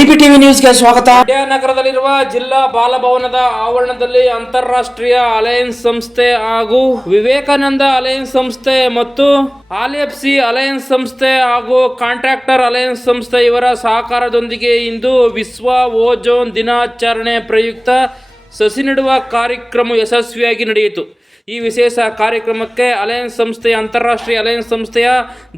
TV ನ್ಯೂಸ್ಗೆ ಸ್ವಾಗತ. ನಗರದಲ್ಲಿರುವ ಜಿಲ್ಲಾ ಬಾಲಭವನದ ಆವರಣದಲ್ಲಿ ಅಂತಾರಾಷ್ಟ್ರೀಯ ಅಲಯನ್ಸ್ ಸಂಸ್ಥೆ ಹಾಗೂ ವಿವೇಕಾನಂದ ಅಲಯನ್ಸ್ ಸಂಸ್ಥೆ ಮತ್ತು ಆಲ್ಎಫ್ಸಿ ಅಲಯನ್ಸ್ ಸಂಸ್ಥೆ ಹಾಗೂ ಕಾಂಟ್ರಾಕ್ಟರ್ ಅಲಯನ್ಸ್ ಸಂಸ್ಥೆ ಇವರ ಸಹಕಾರದೊಂದಿಗೆ ಇಂದು ವಿಶ್ವ ಓಜೋನ್ ದಿನಾಚರಣೆ ಪ್ರಯುಕ್ತ ಸಸಿ ನೆಡುವ ಕಾರ್ಯಕ್ರಮ ಯಶಸ್ವಿಯಾಗಿ ನಡೆಯಿತು. ಈ ವಿಶೇಷ ಕಾರ್ಯಕ್ರಮಕ್ಕೆ ಅಲಯನ್ಸ್ ಸಂಸ್ಥೆಯ, ಅಂತಾರಾಷ್ಟ್ರೀಯ ಅಲಯನ್ಸ್ ಸಂಸ್ಥೆಯ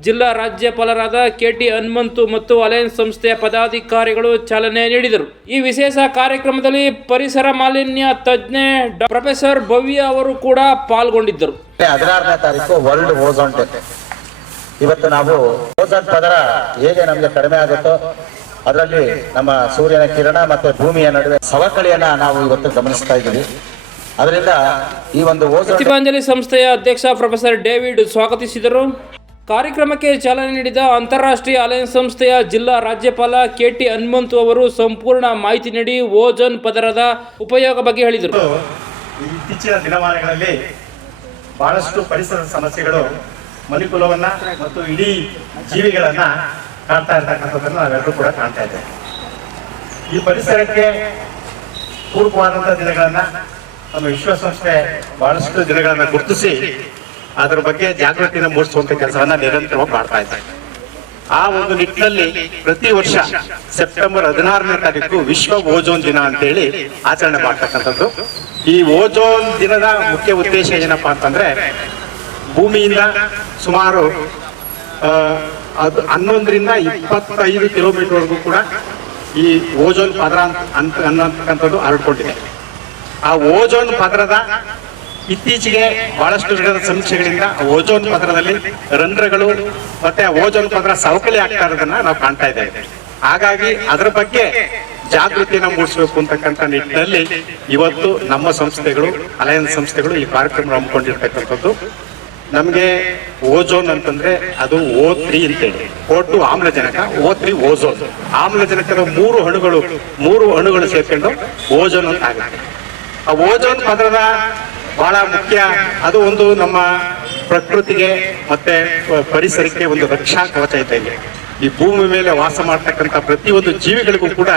ಜಿಲ್ಲಾ ರಾಜ್ಯಪಾಲರಾದ ಕೆ ಟಿ ಹನುಮಂತು ಮತ್ತು ಅಲಯನ್ಸ್ ಸಂಸ್ಥೆಯ ಪದಾಧಿಕಾರಿಗಳು ಚಾಲನೆ ನೀಡಿದರು. ಈ ವಿಶೇಷ ಕಾರ್ಯಕ್ರಮದಲ್ಲಿ ಪರಿಸರ ಮಾಲಿನ್ಯ ತಜ್ಞೆ ಪ್ರೊಫೆಸರ್ ಭವ್ಯ ಅವರು ಕೂಡ ಪಾಲ್ಗೊಂಡಿದ್ದರು. ಇವತ್ತು ನಾವು ಓಝೋನ್ ಪದರ ಹೇಗೆ ನಮಗೆ ಕಡಿಮೆ ಆಗುತ್ತೋ, ಅದರಲ್ಲಿ ನಮ್ಮ ಸೂರ್ಯನ ಕಿರಣ ಮತ್ತೆ ಭೂಮಿಯ ನಡುವೆ ಸವಕಳಿಯನ್ನ ನಾವು ಇವತ್ತು ಗಮನಿಸ್ತಾ ಇದ್ದೀವಿ. ಅದರಿಂದ ಈ ಒಂದು ಪ್ರತಿಭಾಂಜಲಿ ಸಂಸ್ಥೆಯ ಅಧ್ಯಕ್ಷ ಪ್ರೊಫೆಸರ್ ಡೇವಿಡ್ ಸ್ವಾಗತಿಸಿದರು. ಕಾರ್ಯಕ್ರಮಕ್ಕೆ ಚಾಲನೆ ನೀಡಿದ ಅಂತಾರಾಷ್ಟ್ರೀಯ ಅಲಯನ್ಸ್ ಸಂಸ್ಥೆಯ ಜಿಲ್ಲಾ ರಾಜ್ಯಪಾಲ ಕೆ ಟಿ ಹನುಮಂತು ಅವರು ಸಂಪೂರ್ಣ ಮಾಹಿತಿ ನೀಡಿ ಓಜೋನ್ ಪದರದ ಉಪಯೋಗ ಬಗ್ಗೆ ಹೇಳಿದರು. ಇತ್ತೀಚಿನ ದಿನಮಾನಗಳಲ್ಲಿ ಬಹಳಷ್ಟು ಪರಿಸರ ಸಮಸ್ಯೆಗಳು ಮನುಕುಲವನ್ನ ಮತ್ತು ಇಡೀ ಜೀವಿಗಳನ್ನ ಕಾಣ್ತಾ ಇರ್ತಕ್ಕಂಥದ್ದನ್ನು ನಾವೆಲ್ಲರೂ ಕೂಡ ಕಾಣ್ತಾ ಇದ್ದೇವೆ. ಈ ಪರಿಸರಕ್ಕೆ ಪೂರ್ವವಾದಂತಹ ದಿನಗಳನ್ನ ನಮ್ಮ ವಿಶ್ವಸಂಸ್ಥೆ ಬಹಳಷ್ಟು ದಿನಗಳನ್ನ ಗುರುತಿಸಿ ಅದರ ಬಗ್ಗೆ ಜಾಗೃತಿಯನ್ನು ಮೂಡಿಸುವಂತ ಕೆಲಸವನ್ನ ನಿರಂತರವಾಗಿ ಮಾಡ್ತಾ ಇದೆ ಆ ಒಂದು ನಿಟ್ಟಿನಲ್ಲಿ ಪ್ರತಿ ವರ್ಷ ಸೆಪ್ಟೆಂಬರ್ ಹದಿನಾರನೇ ತಾರೀಕು ವಿಶ್ವ ಓಜೋನ್ ದಿನ ಅಂತೇಳಿ ಆಚರಣೆ ಮಾಡ್ತಕ್ಕಂಥದ್ದು. ಈ ಓಜೋನ್ ದಿನದ ಮುಖ್ಯ ಉದ್ದೇಶ ಏನಪ್ಪಾ ಅಂತಂದ್ರೆ ಭೂಮಿಯಿಂದ ಸುಮಾರು ಅದು ಹನ್ನೊಂದರಿಂದ ಇಪ್ಪತ್ತೈದು ಕಿಲೋಮೀಟರ್ವರೆಗೂ ಕೂಡ ಈ ಓಜೋನ್ ಪದರ ಅಂತ- ಅನ್ನತಕ್ಕಂಥದ್ದು ಹರಡ್ಕೊಂಡಿದೆ. ಆ ಓಜೋನ್ ಪದರದ ಇತ್ತೀಚೆಗೆ ಬಹಳಷ್ಟು ವಿಧದ ಸಮೀಕ್ಷೆಗಳಿಂದ ಓಜೋನ್ ಪದರದಲ್ಲಿ ರಂಧ್ರಗಳು ಮತ್ತೆ ಓಜೋನ್ ಪದರ ಸವಕಳಿ ಆಗ್ತಾ ಇರೋದನ್ನ ನಾವು ಕಾಣ್ತಾ ಇದ್ದೇವೆ. ಹಾಗಾಗಿ ಅದರ ಬಗ್ಗೆ ಜಾಗೃತಿಯನ್ನು ಮೂಡಿಸಬೇಕು ಅಂತಕ್ಕಂಥ ನಿಟ್ಟಿನಲ್ಲಿ ಇವತ್ತು ನಮ್ಮ ಸಂಸ್ಥೆಗಳು, ಅಲಯನ್ಸ್ ಸಂಸ್ಥೆಗಳು ಈ ಕಾರ್ಯಕ್ರಮ ಹಮ್ಮಿಕೊಂಡಿರ್ತಕ್ಕಂಥದ್ದು. ನಮಗೆ ಓಜೋನ್ ಅಂತಂದ್ರೆ ಅದು ಓ ತ್ರೀ ಅಂತೇಳಿ. ಓ ಟು ಆಮ್ಲಜನಕ, ಓ ತ್ರೀ ಓಜೋನ್. ಆಮ್ಲಜನಕದ ಮೂರು ಅಣುಗಳು ಮೂರು ಅಣುಗಳು ಸೇರ್ಕೊಂಡು ಓಜೋನ್ ಅಂತ ಆಗುತ್ತೆ. ಆ ಓಜೋನ್ ಪದರದ ಬಹಳ ಮುಖ್ಯ. ಅದು ಒಂದು ನಮ್ಮ ಪ್ರಕೃತಿಗೆ ಮತ್ತೆ ಪರಿಸರಕ್ಕೆ ಒಂದು ರಕ್ಷಾ ಕವಚ ಇದ್ದಂಗೆ ಈ ಭೂಮಿ ಮೇಲೆ ವಾಸ ಮಾಡ್ತಕ್ಕಂಥ ಪ್ರತಿಯೊಂದು ಜೀವಿಗಳಿಗೂ ಕೂಡ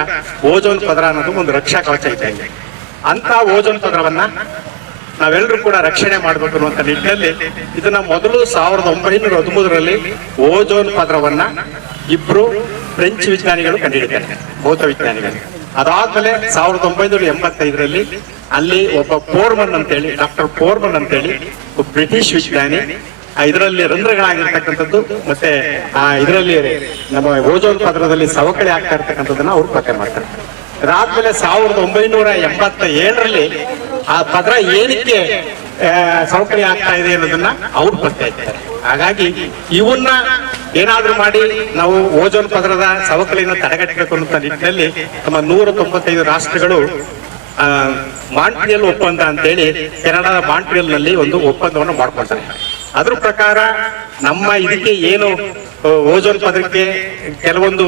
ಓಜೋನ್ ಪದರ ಅನ್ನೋದು ಒಂದು ರಕ್ಷಾ ಕವಚ ಇದ್ದಂಗೆ ಅಂತ ಓಜೋನ್ ಪದರವನ್ನ ನಾವೆಲ್ಲರೂ ಕೂಡ ರಕ್ಷಣೆ ಮಾಡಬೇಕು ಅನ್ನುವಂಥ ನಿಟ್ಟಿನಲ್ಲಿ ಇದನ್ನ ಮೊದಲು ಸಾವಿರದ ಒಂಬೈನೂರ ಹದಿಮೂರರಲ್ಲಿ ಓಜೋನ್ ಪದರವನ್ನ ಇಬ್ರು ಫ್ರೆಂಚ್ ವಿಜ್ಞಾನಿಗಳು ಕಂಡುಹಿಡಿದ್ದಾರೆ ಭೌತ ವಿಜ್ಞಾನಿಗಳು ಅದಾದ್ಮೇಲೆ ಸಾವಿರದ ಒಂಬೈನೂರ ಎಂಬತ್ತೈದರಲ್ಲಿ ಅಲ್ಲಿ ಒಬ್ಬ ಪೋರ್ಮನ್ ಅಂತೇಳಿ, ಡಾಕ್ಟರ್ ಪೋರ್ಮನ್ ಅಂತೇಳಿ ಒಬ್ಬ ಬ್ರಿಟಿಷ್ ವಿಜ್ಞಾನಿ ಇದರಲ್ಲಿ ರಂಧ್ರಗಳಾಗಿರ್ತಕ್ಕಂಥದ್ದು, ಮತ್ತೆ ಆ ಇದರಲ್ಲಿ ನಮ್ಮ ಓಜೋನ್ ಪದರದಲ್ಲಿ ಸವಕಳಿ ಆಗ್ತಾ ಇರ್ತಕ್ಕಂಥದ್ದನ್ನ ಅವ್ರು ಪತ್ತೆ ಮಾಡ್ತಾರೆ. ಅದಾದ್ಮೇಲೆ ಸಾವಿರದ ಒಂಬೈನೂರ ಎಂಬತ್ತ ಏಳರಲ್ಲಿ ಆ ಪದರ ಏನಕ್ಕೆ ಸವಕಳಿ ಆಗ್ತಾ ಇದೆ ಅನ್ನೋದನ್ನ ಅವ್ರು ಪತ್ತೆ ಹಾಗಾಗಿ ಇವನ್ನ ಏನಾದ್ರೂ ಮಾಡಿ ನಾವು ಓಜೋನ್ ಪದರದ ಸವಕಳಿಯನ್ನು ತಡೆಗಟ್ಟಬೇಕು ಅನ್ನೋ ನಿಟ್ಟಿನಲ್ಲಿ ನಮ್ಮ ನೂರ ತೊಂಬತ್ತೈದು ರಾಷ್ಟ್ರಗಳು ಮಾಂಟ್ರಿಯಲ್ ಒಪ್ಪಂದ ಅಂತೇಳಿ ಕೆನಡಾದ ಮಾಂಟ್ರಿಯಲ್ನಲ್ಲಿ ಒಂದು ಒಪ್ಪಂದವನ್ನು ಮಾಡ್ಕೊಳ್ತಾರೆ. ಅದ್ರ ಪ್ರಕಾರ ನಮ್ಮ ಇದಕ್ಕೆ ಏನು ಓಜೋನ್ ಪದರಕ್ಕೆ ಕೆಲವೊಂದು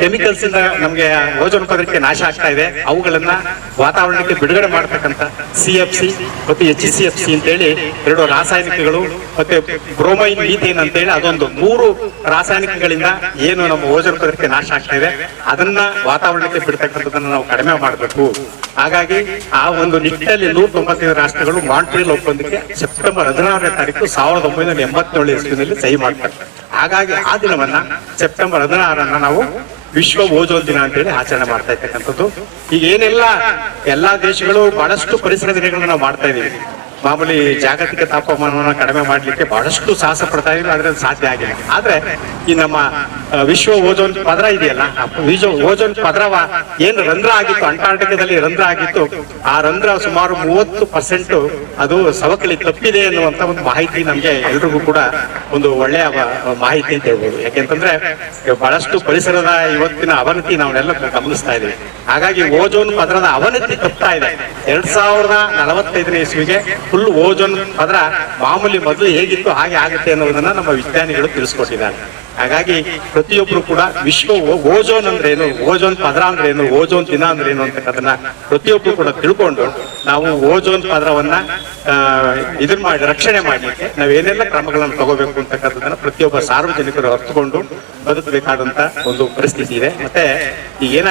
ಕೆಮಿಕಲ್ಸ್ ಇಂದ ನಮಗೆ ಓಜೋನ್ ಪದರಕ್ಕೆ ನಾಶ ಆಗ್ತಾ ಇದೆ. ಅವುಗಳನ್ನ ವಾತಾವರಣಕ್ಕೆ ಬಿಡುಗಡೆ ಮಾಡತಕ್ಕಂತ ಸಿ ಎಫ್ ಸಿ ಮತ್ತು ಎಚ್ ಸಿ ಎಫ್ ಸಿ ಅಂತೇಳಿ ಎರಡು ರಾಸಾಯನಿಕಗಳು ಮತ್ತೆ ಬ್ರೋಮೈನ್ ಮೀಥೇನ್ ಅಂತೇಳಿ ಅದೊಂದು ಮೂರು ರಾಸಾಯನಿಕಗಳಿಂದ ಏನು ನಮ್ಮ ಓಜೋನ್ ಪದರಕ್ಕೆ ನಾಶ ಆಗ್ತಾ ಇದೆ. ಅದನ್ನ ವಾತಾವರಣಕ್ಕೆ ಬಿಡ್ತಕ್ಕಂಥದ್ದನ್ನ ನಾವು ಕಡಿಮೆ ಮಾಡಬೇಕು. ಹಾಗಾಗಿ ಆ ಒಂದು ನಿಟ್ಟಿನಲ್ಲಿ ನೂರ ತೊಂಬತ್ತೈದು ರಾಷ್ಟ್ರಗಳು ಮಾಂಟ್ರಿಯಲ್ ಒಪ್ಪಂದಕ್ಕೆ ಸೆಪ್ಟೆಂಬರ್ ಹದಿನಾರನೇ ತಾರೀಕು ಸಾವಿರದ ಒಂಬೈನೂರ ಎಂಬತ್ತೇಳು ಇಸ್ವಿನಲ್ಲಿ ಸಹಿ ಮಾಡ್ತಾರೆ. ಹಾಗಾಗಿ ಆ ದಿನವನ್ನ ಸೆಪ್ಟೆಂಬರ್ ಹದಿನಾರನ್ನ ನಾವು ವಿಶ್ವ ಓಜೋನ್ ದಿನ ಅಂತೇಳಿ ಆಚರಣೆ ಮಾಡ್ತಾ ಇರ್ತಕ್ಕಂಥದ್ದು. ಈಗ ಏನೆಲ್ಲ ಎಲ್ಲಾ ದೇಶಗಳು ಬಹಳಷ್ಟು ಪರಿಸರ ದಿನಗಳನ್ನ ಮಾಡ್ತಾ ಇದೀವಿ ಮಾಮೂಲಿ ಜಾಗತಿಕ ತಾಪಮಾನವನ್ನು ಕಡಿಮೆ ಮಾಡಲಿಕ್ಕೆ ಬಹಳಷ್ಟು ಸಾಹಸ ಪಡ್ತಾ ಇದ್ರು ಆದ್ರೆ ಸಾಧ್ಯ ಆಗಿದೆ ಆದ್ರೆ ಈ ನಮ್ಮ ವಿಶ್ವ ಓಜೋನ್ ಪದರ ಇದೆಯಲ್ಲ ಓಜೋನ್ ಪದರವ ಏನು ರಂಧ್ರ ಆಗಿತ್ತು, ಅಂಟಾರ್ಟಿಕದಲ್ಲಿ ರಂಧ್ರ ಆಗಿತ್ತು, ಆ ರಂಧ್ರ ಸುಮಾರು ಮೂವತ್ತು ಪರ್ಸೆಂಟ್ ಅದು ಸವಕಳಿ ತಪ್ಪಿದೆ ಅನ್ನುವಂತ ಒಂದು ಮಾಹಿತಿ ನಮ್ಗೆ ಎಲ್ರಿಗೂ ಕೂಡ ಒಂದು ಒಳ್ಳೆಯ ಮಾಹಿತಿ ಅಂತ ಹೇಳ್ಬೋದು. ಯಾಕೆಂತಂದ್ರೆ ಬಹಳಷ್ಟು ಪರಿಸರದ ಇವತ್ತಿನ ಅವನತಿ ನಾವೆಲ್ಲ ಗಮನಿಸ್ತಾ ಇದೀವಿ ಹಾಗಾಗಿ ಓಜೋನ್ ಪದರದ ಅವನತಿ ತಪ್ತಾ ಇದೆ. ಎರಡ್ ಸಾವಿರದ ನಲವತ್ತೈದನೇ ಇಸ್ವಿಗೆ ಫುಲ್ ಓಜೋನ್ ಅದರ ಮಾಮೂಲಿ ಮೊದಲು ಹೇಗಿತ್ತು, ಹಾಗೆ ಆಗುತ್ತೆ ಅನ್ನೋದನ್ನ ನಮ್ಮ ವಿಜ್ಞಾನಿಗಳು ತಿಳಿಸ್ಕೊಟ್ಟಿದ್ದಾರೆ. ಹಾಗಾಗಿ ಪ್ರತಿಯೊಬ್ಬರು ಕೂಡ ವಿಶ್ವ ಓಜೋನ್ ಅಂದ್ರೆ ಏನು ಓಜೋನ್ ಪದರ ಅಂದ್ರೆ ಏನು ಓಜೋನ್ ದಿನ ಅಂದ್ರೆ ಏನು ಅಂತಕ್ಕಂಥದನ್ನ ಪ್ರತಿಯೊಬ್ಬರು ಕೂಡ ತಿಳ್ಕೊಂಡು ನಾವು ಓಜೋನ್ ಪದರವನ್ನ ಇದನ್ನ ಮಾಡಿ, ರಕ್ಷಣೆ ಮಾಡಲಿಕ್ಕೆ ನಾವೇನೆಲ್ಲ ಕ್ರಮಗಳನ್ನು ತಗೋಬೇಕು ಅಂತಕ್ಕಂಥದ್ದನ್ನ ಪ್ರತಿಯೊಬ್ಬ ಸಾರ್ವಜನಿಕರು ಅರ್ಥಕೊಂಡು ಬದುಕಬೇಕಾದಂತ ಒಂದು ಪರಿಸ್ಥಿತಿ ಇದೆ. ಮತ್ತೆ ಈಗ ಏನ